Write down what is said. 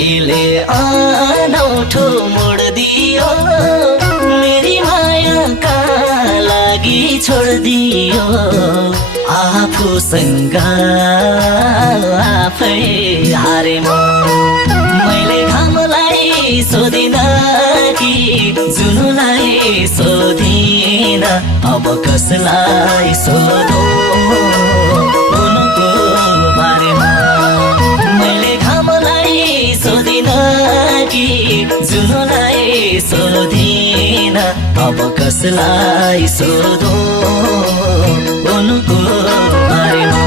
कहिले अनौठो मोड दियो मेरी मायाका लागि छोड दियो आफूसँग आफै हारे म मैले घामलाई सोधिन कि जुनुलाई सोधिन अब कसलाई सोधो उनको बारेमा मैले घामलाई सोधिन कि जुनुलाई सोधिन अब कसलाई सोधो उनको बारेमा